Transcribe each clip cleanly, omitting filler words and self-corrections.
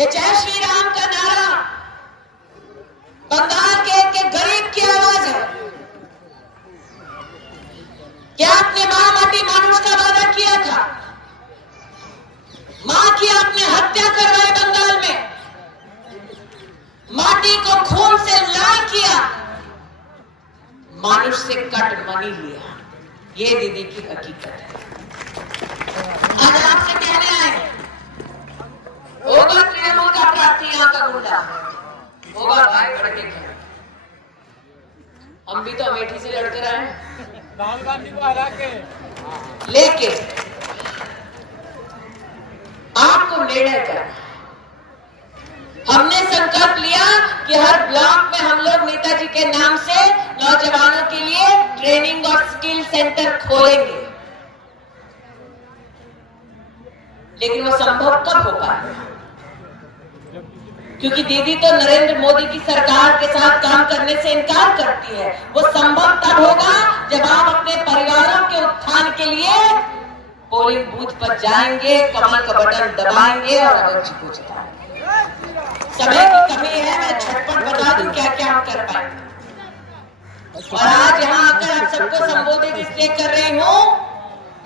ये जय श्री राम का नारा बंगाल के एक गरीब की आवाज है। क्या आपने मां माटी मानुष का वादा किया था? मां की आपने हत्या करवाई बंगाल में, माटी को खून से लाल किया, मानुष से कट मनी लिया। ये दीदी की हकीकत है। आज आपसे कहने आए, होगा तृणमूल का प्रार्थी, यहाँ का गुंडा होगा भाई पढ़ के। हम भी तो अमेठी से लड़कर आए, राहुल गांधी को हरा के, लेकिन आपको निर्णय करना। हमने संकल्प लिया कि हर ब्लॉक में हम लोग नेताजी के नाम से नौजवानों के लिए ट्रेनिंग और स्किल सेंटर खोलेंगे, लेकिन वो संभव कब हो पाएगा? क्योंकि दीदी तो नरेंद्र मोदी की सरकार के साथ काम करने से इनकार करती है। वो संभव तब होगा जब आप अपने परिवारों के उत्थान के लिए पोलिंग बूथ पर जाएंगे, कमल का बटन दबाएंगे और अवध जी को जिताएंगे। समय की कमी है, मैं झटपट बता दूं क्या क्या हम कर पाएंगे। और आज यहाँ आकर आप सबको संबोधित इसलिए कर रही हूँ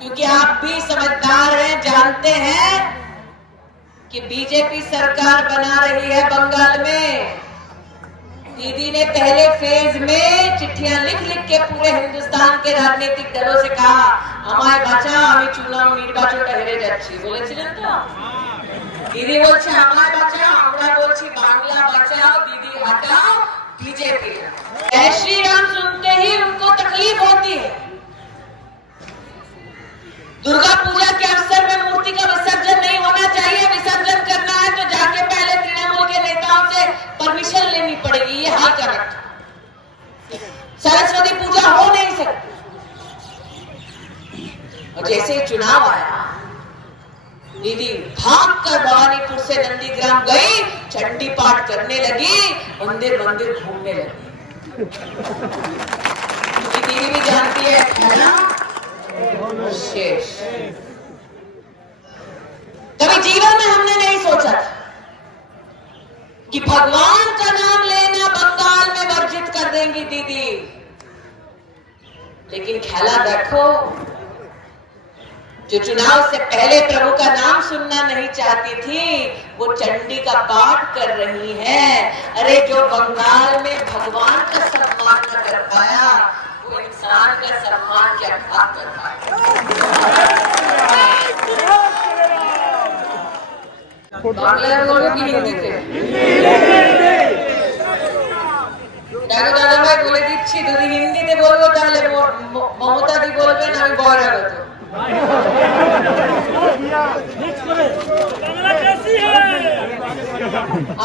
क्योंकि आप भी समझदार हैं, जानते हैं कि बीजेपी सरकार बना रही है बंगाल में। दीदी ने पहले फेज में चिट्ठियां लिख लिख के पूरे हिंदुस्तान के राजनीतिक दलों से कहा, हमारे बचा हमें चुनाव निर्वाचन हेरे जाच्छी बोलेছিলেন তো। दीदी বলছে আমার বাঁচাও, আমরা বলছি বাংলা বাঁচাও, दीदी हटाओ बीजेपी। जय श्री राम सुनते ही उनको तकलीफ होती है। दुर्गा पूजा के अवसर में मूर्ति का विसर्जन नहीं होना चाहिए। विसर्जन करना है तो जाके पहले तृणमूल के नेताओं से परमिशन लेनी पड़ेगी। ये हाल कर रखा। सरस्वती पूजा हो नहीं सकती। और जैसे चुनाव आया, दीदी भागकर भवानीपुर से नंदीग्राम गई, चंडी पाठ करने लगी, मंदिर मंदिर घूमने लगी। दीदी भी जानती है ना शेष। कभी जीवन में हमने नहीं सोचा था कि भगवान का नाम लेना बंगाल में वर्जित कर देंगी दीदी, लेकिन खेला देखो, जो चुनाव से पहले प्रभु का नाम सुनना नहीं चाहती थी वो चंडी का पाठ कर रही है। अरे जो बंगाल में भगवान का सम्मान न कर पाया वो इंसान का सम्मान क्या कर पाया। बांग्ला बोलो कि हिंदी थे? दादा भाई बोले दिच्छी যদি হিন্দিতে বলবো তাহলে মমতা দি বলবেন আমি বহিরাগত।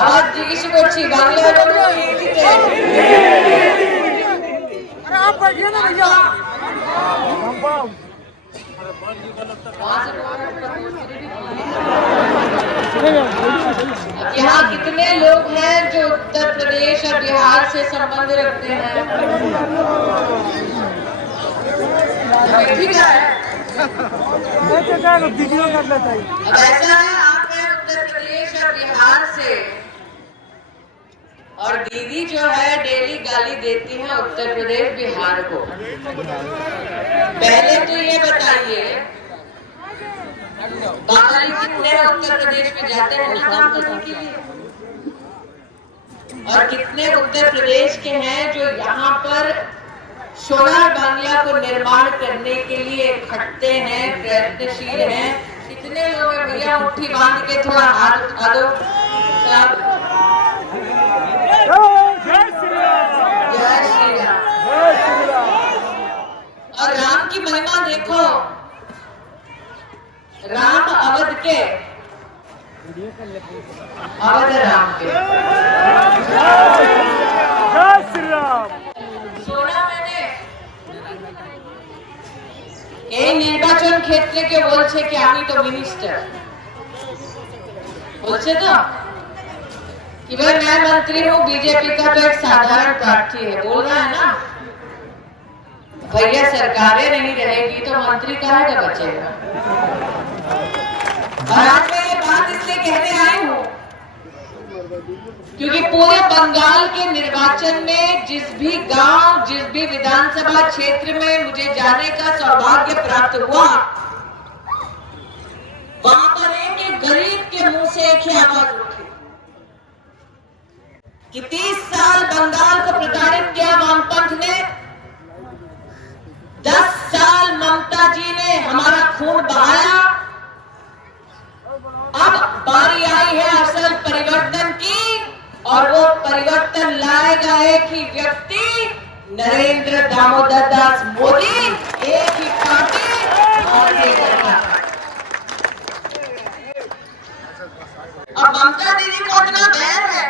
আজ জিজ্ঞেস করছি বাংলা বলবো হিন্দিতে? आप बैठिए ना भैया। यहाँ कितने लोग हैं जो उत्तर प्रदेश और बिहार से संबंध रखते हैं? ठीक है, अब ऐसा है, आप हैं उत्तर प्रदेश और बिहार से, और दीदी जो है डेली गाली देती है उत्तर प्रदेश बिहार को। पहले तो ये बताइए बांग्लादेश कितने उत्तर प्रदेश में जाते हैं ना काम करने के लिए, और कितने उत्तर प्रदेश के हैं जो यहाँ पर सोनार बांग्ला को निर्माण करने के लिए खटते हैं, प्रयत्नशील हैं। कितने लोग हैं भैया? मुट्ठी बांध के थोड़ा हाथ उठा दो। जय श्री राम। और राम की महिमा देखो, राम अवध के, अवध राम के। जय श्री राम। सोना मैंने এই নির্বাচন ক্ষেত্রে কে বলছে কি আমি তো মিনিস্টার বলছে তো कि भाई मैं मंत्री हूँ, बीजेपी का तो एक साधारण प्रार्थी है, बोल रहा है ना। भैया सरकारें नहीं रहेगी तो मंत्री कहाँ का बचेगा। और आज मैं ये बात इसलिए कहने आई हूँ क्योंकि पूरे बंगाल के निर्वाचन में जिस भी गांव, जिस भी विधानसभा क्षेत्र में मुझे जाने का सौभाग्य प्राप्त हुआ, वहां पर एक गरीब के मुंह से एक ही आवाज उठी कि 30 साल बंगाल को प्रताड़ित किया वामपंथ ने, 10 साल ममता जी ने हमारा खून बहाया, अब बारी आई है असल परिवर्तन की, और वो परिवर्तन लाएगा एक ही व्यक्ति, नरेंद्र दामोदर दास मोदी, एक ही पार्टी, भारतीय जनता पार्टी। अब ममता दीदी को इतना बैर है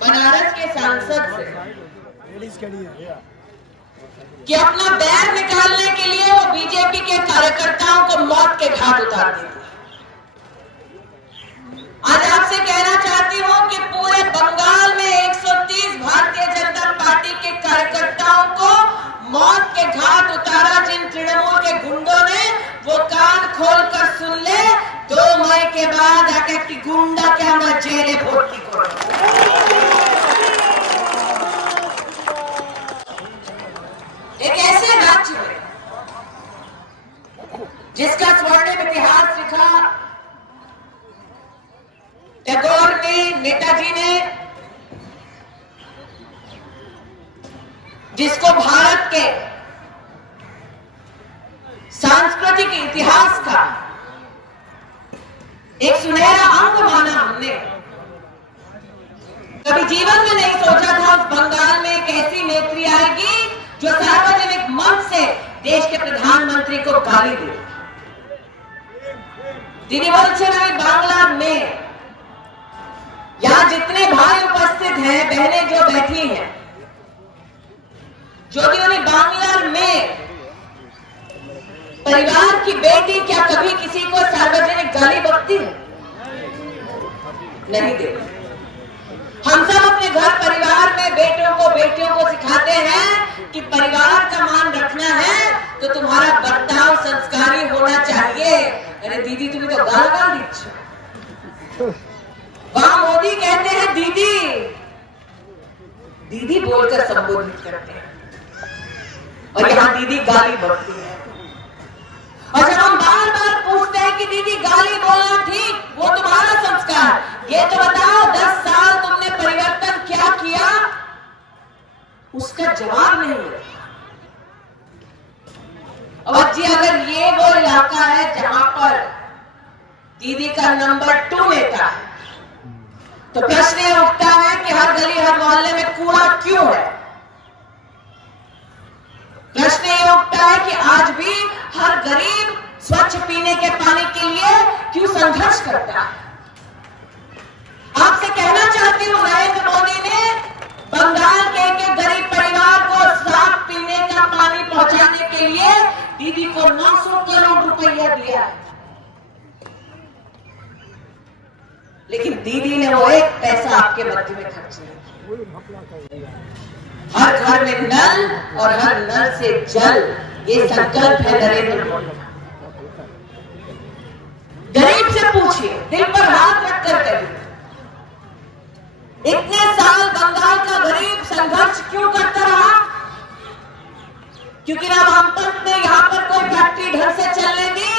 बनारस के सांसद से कि अपना बैर निकालने के लिए वो बीजेपी के कार्यकर्ताओं को मौत के घाट उतार देती है। आज आपसे कहना चाहती हूं कि पूरे बंगाल में 130 भारतीय जनता पार्टी के कार्यकर्ताओं को मौत के घाट उतारा जिन तृणमूल के गुंडों ने, वो कान खोलकर सुन ले, 2 मई के बाद आके की गुंडा के हमरा जेले भर्ती करो। एक ऐसे राज्य में जिसका स्वर्णिम इतिहास लिखा टैगोर ने, नेताजी ने, जिसको भारत के सांस्कृतिक इतिहास का एक सुनहरा अंग माना हमने, कभी जीवन में नहीं सोचा था उस बंगाल में एक ऐसी नेत्री आएगी जो सार्वजनिक मंच से देश के प्रधानमंत्री को गाली दे। दीदी बोलছেন बांग्ला में, यहां जितने भाई उपस्थित हैं, बहनें जो बैठी हैं, जो भी उन्हें बांग्ला में परिवार की बेटी क्या कभी किसी को सार्वजनिक गाली बकती है? नहीं देती। हम सब अपने घर परिवार में बेटियों को सिखाते हैं कि परिवार का मान रखना है तो तुम्हारा बर्ताव संस्कारी होना चाहिए। अरे दीदी तुम्हें तो गाल दी। वहां मोदी कहते हैं दीदी, दीदी बोलकर संबोधित करते हैं, और यहां दीदी गाली बकती है। और जब हम बार बार पूछते हैं कि दीदी गाली बोलना ठीक, वो तुम्हारा संस्कार, ये तो बताओ 10 साल तुमने परिवर्तन क्या किया, उसका जवाब नहीं है। और जी अगर ये वो इलाका है जहां पर दीदी का नंबर 2 नेता है, तो प्रश्न ये उठता है कि हर गली हर मोहल्ले में कूड़ा क्यों है? प्रश्न ये उठता है कि आज भी हर गरीब स्वच्छ पीने के पानी के लिए क्यों संघर्ष करता है? आपसे कहना चाहती हूं, नरेंद्र मोदी ने बंगाल के एक गरीब परिवार को साफ पीने का पानी पहुंचाने के लिए दीदी को 900 करोड़ रुपया दिया है, लेकिन दीदी ने वो एक पैसा आपके मध्य में खर्च नहीं किया। हर घर में नल और हर नल से जल, ये संकल्प है नरेंद्र मोदी। गरीब से पूछिए, दिल पर हाथ रखकर कहिए, इतने साल बंगाल का गरीब संघर्ष क्यों करता रहा? क्योंकि ना वामपंथ ने यहां पर कोई फैक्ट्री ढंग से चलने दी,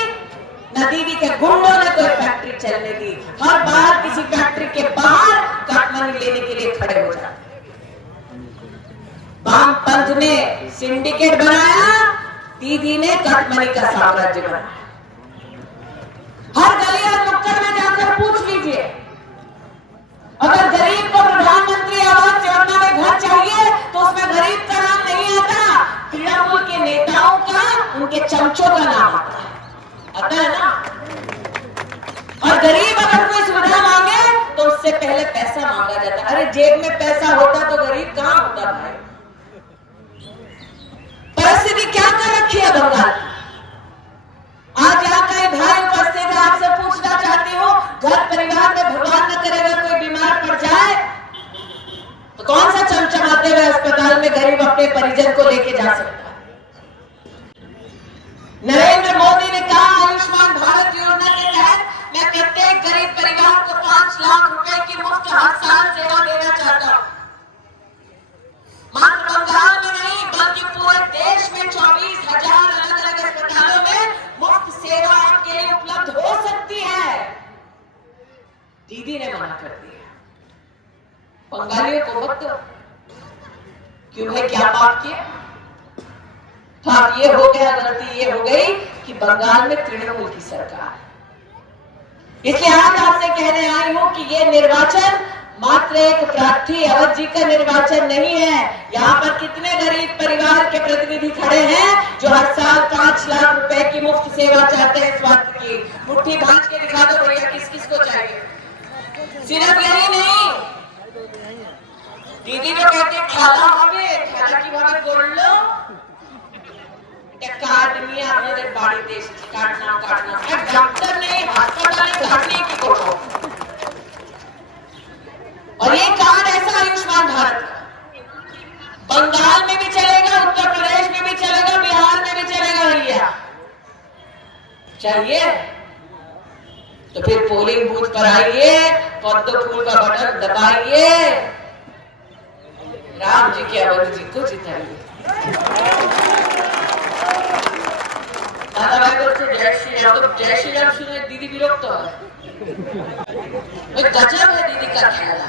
न दीदी के गुंडों ने कोई फैक्ट्री चलने दी। हर बार किसी फैक्ट्री के बाहर कटमनी लेने के लिए खड़े हो जाते। वामपंथ ने सिंडिकेट बनाया, दीदी ने कटमनी का साम्राज्य बनाया। हर गली और नुक्कड़ में जाकर पूछ लीजिए, अगर गरीब को प्रधानमंत्री आवास योजना में घर चाहिए तो उसमें गरीब का नाम नहीं आता, तृणमूल के नेताओं का, उनके चमचों का नाम आता है ना। और गरीब अगर कोई सुविधा मांगे तो उससे पहले पैसा मांगा जाता। अरे जेब में पैसा होता तो गरीब कहां होता भाई? परिस्थिति क्या कर रखी है बंगाल की? आज यहाँ कई भाई उपस्थित है, आपसे पूछना चाहती हूँ, घर परिवार में भगवान न करेगा कोई बीमार पड़ जाए तो कौन सा चमचमाते हुए अस्पताल में गरीब अपने परिजन को लेके जा सकता है? नरेंद्र मोदी ने कहा आयुष्मान भारत योजना के तहत मैं प्रत्येक गरीब परिवार को 5 लाख रुपए की मुफ्त बंगालियों को मत दो। क्यों है, क्या पाप किया? तो अब ये हो गया, गलती ये हो गई कि बंगाल में तृणमूल की सरकार। इसलिए आज आपसे कहने आई हूं कि ये निर्वाचन मात्र एक प्रार्थी अवध जी का निर्वाचन नहीं है। यहाँ पर कितने गरीब परिवार के प्रतिनिधि खड़े हैं जो हर साल 5 लाख रुपए की मुफ्त सेवा चाहते हैं स्वास्थ्य की। मुट्ठी भांज के दिखा दो भैया, किस किस को चाहिए। सिर्फ यही नहीं, दीदी जो कहते हैं खाला हमें खाला की भाभी बोल लो काटनी आपने बाड़ी देश काटना डॉक्टर ने अस्पताल काटने की कोशिश। और ये कार्ड ऐसा आयुष्मान भारत का बंगाल में भी चलेगा, उत्तर प्रदेश में भी चलेगा, बिहार में भी चलेगा। भैया चाहिए तो फिर पोलिंग बूथ पर आइए, पद्म फूल का बटन दबाइए, राम जी के अवध जी को जिताइए। दादा भाई बोलते जय श्री राम, तो जय श्री राम सुने दीदी विरक्त है। गजब है दीदी का ख्याल।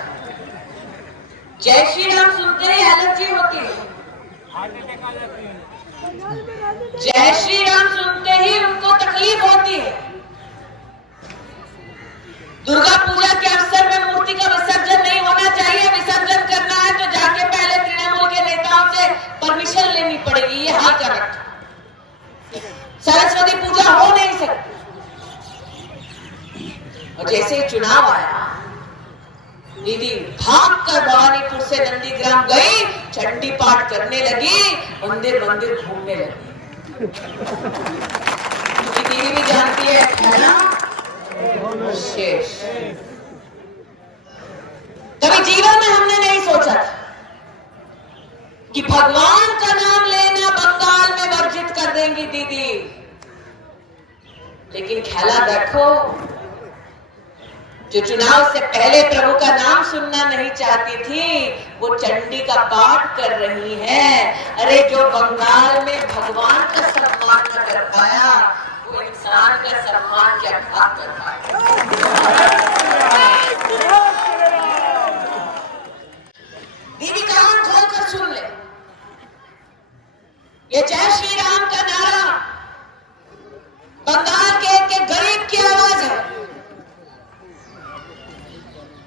जय श्री राम सुनते ही एलर्जी होती है, जय श्री राम सुनते ही उनको तकलीफ होती है। दुर्गा पूजा के अवसर में मूर्ति का विसर्जन नहीं होना चाहिए। विसर्जन करना है तो जाके पहले तृणमूल के नेताओं से परमिशन लेनी पड़ेगी। ये हाई करेक्ट। सरस्वती पूजा हो नहीं सकती। और जैसे ही चुनाव आया, दीदी भागकर भवानीपुर से नंदीग्राम गई, चंडी पाठ करने लगी, मंदिर मंदिर घूमने लगी। दीदी भी जानती है ना शेष। कभी जीवन में हमने नहीं सोचा था कि भगवान का नाम लेना बंगाल में वर्जित कर देंगी दीदी। लेकिन ख्याल रखो, जो चुनाव से पहले प्रभु का नाम सुनना नहीं चाहती थी, वो चंडी का पाठ कर रही है। अरे जो बंगाल में भगवान का सम्मान न कर पाया, वो इंसान का सम्मान क्या कर पाया। दीदी कान खोलकर सुन ले, ये जय श्री राम का नारा बंगाल के एक गरीब की आवाज है।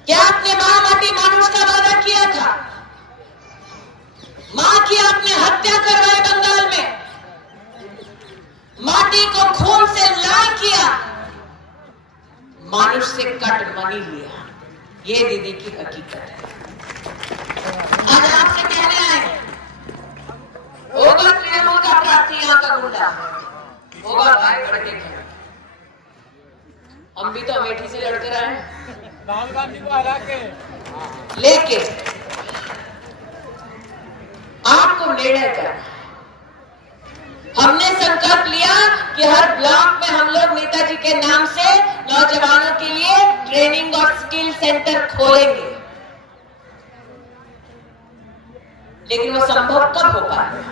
क्या आपने मां माटी मानुष का वादा किया था? मां की आपने हत्या करवाई बंगाल में, माटी को खून से लाल किया, मानुष से कट मनी लिया। ये दीदी की हकीकत है। आज आपसे कहने आए, होगा तृणमूल का प्रार्थी, यहाँ का गुंडा होगा भाई खड़े देखे। हम भी तो अमेठी से लड़ते रहे, राहुल गांधी को हरा के। लेकिन आपको निर्णय करना। हमने संकल्प लिया कि हर ब्लॉक में हम लोग नेताजी के नाम से नौजवानों के लिए ट्रेनिंग और स्किल सेंटर खोलेंगे। लेकिन वो संभव कब हो पाएगा?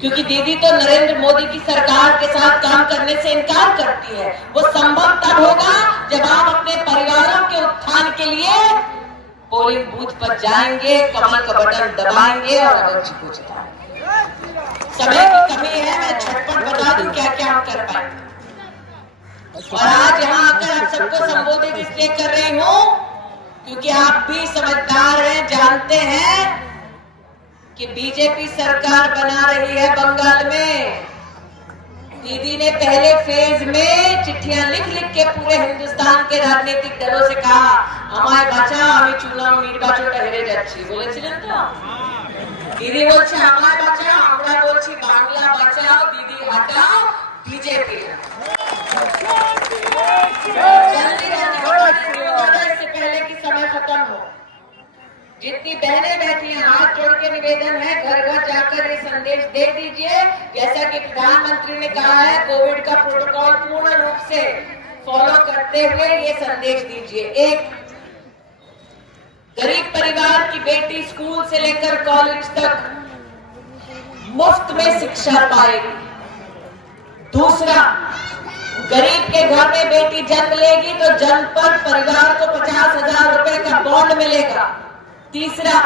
क्योंकि दीदी तो नरेंद्र मोदी की सरकार के साथ काम करने से इनकार करती है। वो संभव तब होगा जब आप अपने परिवारों के उत्थान के लिए पोलिंग बूथ पर जाएंगे, कमल का बटन दबाएंगे और अवध जी को जिताएंगे। समय की कमी है, मैं झटपट बता दूं क्या क्या हम कर पाएंगे। और आज यहाँ आकर आप सबको संबोधित इसलिए कर रही हूँ क्योंकि आप भी समझदार हैं, जानते हैं कि बीजेपी सरकार बना रही है बंगाल में। दीदी ने पहले फेज में चिट्ठियां लिख लिख के पूरे हिंदुस्तान के राजनीतिक दलों से कहा, हमारे बचा हमें चुनाव निर्वाचन हेरे যাচ্ছি বলেছিলেন তো। दीदी বলছে हमारे बचा, আমরা বলছি বাংলা বাঁচাও, दीदी हटाओ, बीजेपी जल्दी इससे पहले कि समय खत्म हो। जितनी बहनें बैठी हैं, हाथ जोड़ के निवेदन है, घर घर जाकर ये संदेश दे दीजिए। जैसा कि प्रधानमंत्री ने कहा है, कोविड का प्रोटोकॉल पूर्ण रूप से फॉलो करते हुए ये संदेश दीजिए। एक, गरीब परिवार की बेटी स्कूल से लेकर कॉलेज तक मुफ्त में शिक्षा पाएगी। दूसरा, गरीब के घर में बेटी जन्म लेगी तो जनपद परिवार को 50,000 रुपए का बॉन्ड मिलेगा। तीसरा,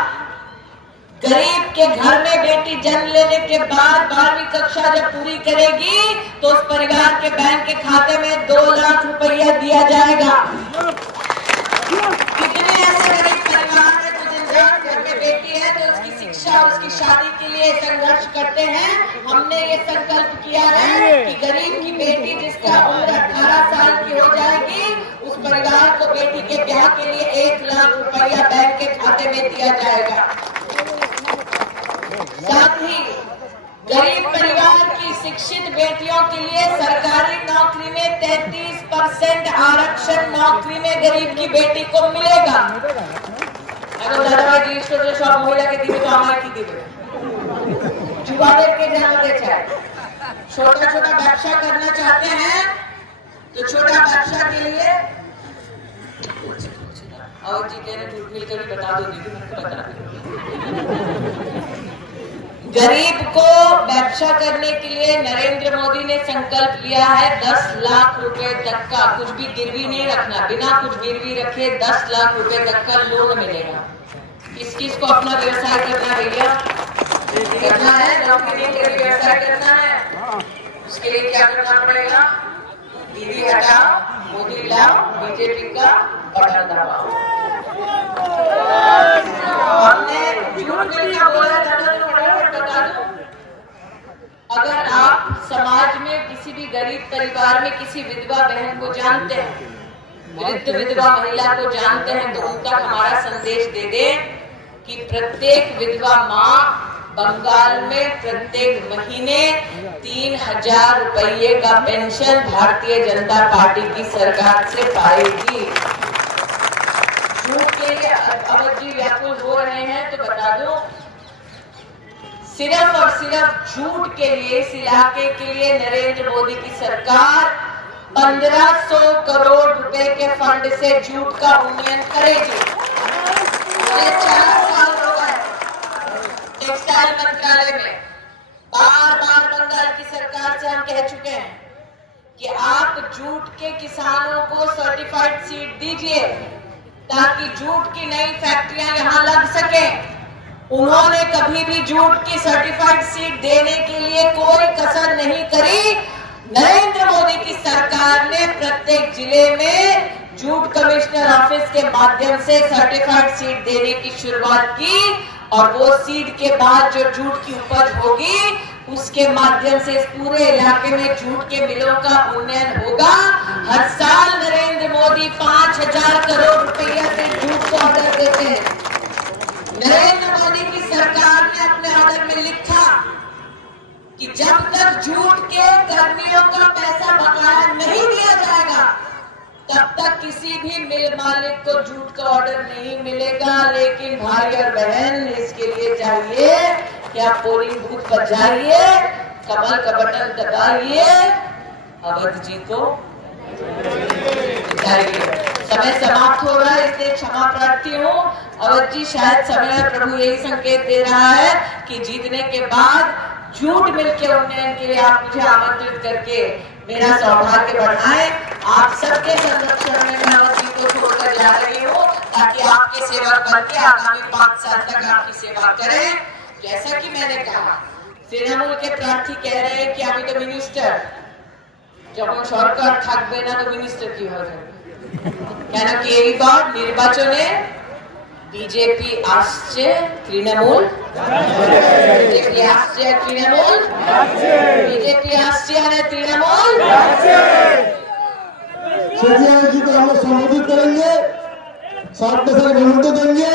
गरीब के घर में बेटी जन्म लेने के बाद 12वीं कक्षा जब पूरी करेगी तो उस परिवार के बैंक के खाते में 2 लाख रुपया दिया जाएगा। कितने ऐसे गरीब परिवार हैं जो जिन घर में बेटी है तो उसकी शिक्षा, उसकी शादी के लिए संघर्ष करते हैं। हमने ये संकल्प किया है कि गरीब की बेटी जिसका उम्र 18 साल की हो जाएगी उस परिवार को बेटी के ब्याह के लिए 1 लाख रुपया बैंक के खाते में दिया जाएगा। साथ ही गरीब परिवार की शिक्षित बेटियों के लिए सरकारी नौकरी में 33% आरक्षण नौकरी में गरीब की बेटी को मिलेगा। अगर दादाबाई जी सब महिला के दिवे तो हमारे की दिवे के जाने चाहे छोटा छोटा व्यवसाय करना चाहते हैं तो छोटा व्यवसाय के लिए और जी तेरे झूठ मिलकर बता दो दीदी, बता दो। गरीब को व्यवसाय करने के लिए नरेंद्र मोदी ने संकल्प लिया है 10 लाख रुपए तक का, कुछ भी गिरवी नहीं रखना, बिना कुछ गिरवी रखे 10 लाख रुपए तक का लोन मिलेगा। किस किस को अपना व्यवसाय करना है भैया? करना है, नौकरी नहीं करके व्यवसाय करना है। उसके लिए क्या करना पड़ेगा? दीदी हटाओ, मोदी लाओ, बीजेपी का बटन दबाओ। हमने झूठ नहीं बोला जाता तो बता दो, अगर आप समाज में किसी भी गरीब परिवार में किसी विधवा बहन को जानते हैं, वृद्ध विधवा महिला को जानते हैं, तो उन तक हमारा संदेश दे दें कि प्रत्येक विधवा माँ बंगाल में प्रत्येक महीने 3,000 रुपये का पेंशन भारतीय जनता पार्टी की सरकार से पाएगी। झूठ के लिए अवध जी व्याकुल हो रहे हैं तो बता दो, सिर्फ और सिर्फ झूठ के लिए इस इलाके के लिए नरेंद्र मोदी की सरकार 1500 करोड़ रुपए के फंड से झूठ का उन्नयन करेगी। 4 साल हो गए टेक्सटाइल मंत्रालय में बार बार बंगाल की सरकार से हम कह चुके हैं कि आप जूट के किसानों को सर्टिफाइड सीड दीजिए ताकि जूट की नई फैक्ट्रियां यहां लग सके। उन्होंने कभी भी जूट की सर्टिफाइड सीड देने के लिए कोई कसर नहीं करी। नरेंद्र मोदी की सरकार ने प्रत्येक जिले में जूट कमिश्नर ऑफिस के माध्यम से सर्टिफाइड सीड देने की शुरुआत की और वो सीड के बाद जो जूट की उपज होगी उसके माध्यम से इस पूरे इलाके में जूट के मिलों का उन्नयन होगा। हर साल नरेंद्र मोदी 5,000 करोड़ रुपया से जूट को ऑर्डर देते हैं। नरेंद्र मोदी की सरकार ने अपने ऑर्डर में लिखा कि जब तक जूट के कर्मियों का पैसा बकाया नहीं दिया जाएगा तब तक किसी भी मिल मालिक को जूट का ऑर्डर नहीं मिलेगा। लेकिन भाई और बहन, इसके लिए चाहिए कि आप पोलिंग बूथ पर जाइए, कमल का बटन दबाइए, अवध जी को जाइए। समय समाप्त हो रहा है इसलिए क्षमा प्रार्थी हूँ। अवध जी, शायद समय प्रभु यही संकेत दे रहा है कि जीतने के बाद जूट मिल के उन्नयन के लिए आप मुझे आमंत्रित करके मेरा सौभाग्य बढ़ाएं। आप सबके संरक्षण में मैं अवध जी को छोड़कर जा रही हूँ ताकि आपके सेवक बन के आगामी 5 साल तक आपकी सेवा करें। जैसा कि मैंने कहा, तृणमूल के प्रार्थी कह रहे हैं कि আমি তো মিনিস্টার, যখন সরকার থাকবে না তো মিনিস্টার কি হবে? কেন কি এইবার নির্বাচনে বিজেপি আসছে, তৃণমূল বিজেপি আসছে, তৃণমূল বিজেপি আসছে আর तृणमूल शेखिया जी को हम लोग संबोधित करेंगे, साथ में सारे घंटे देंगे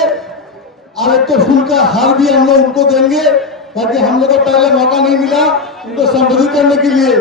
और एक तो फूल का हार भी हम लोग उनको देंगे ताकि हम लोग को पहले मौका नहीं मिला उनको संबोधित करने के लिए।